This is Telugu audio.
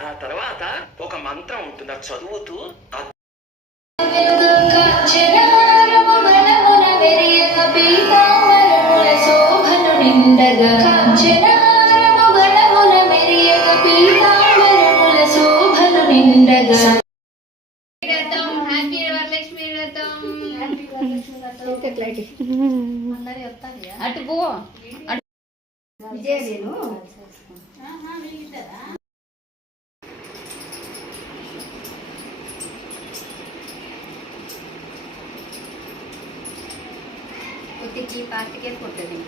ఆ తర్వాత ఒక మంత్రం ఉంటుంది, అది చదువుతూ అటు పో విజయను పార్టీకే కొట్టది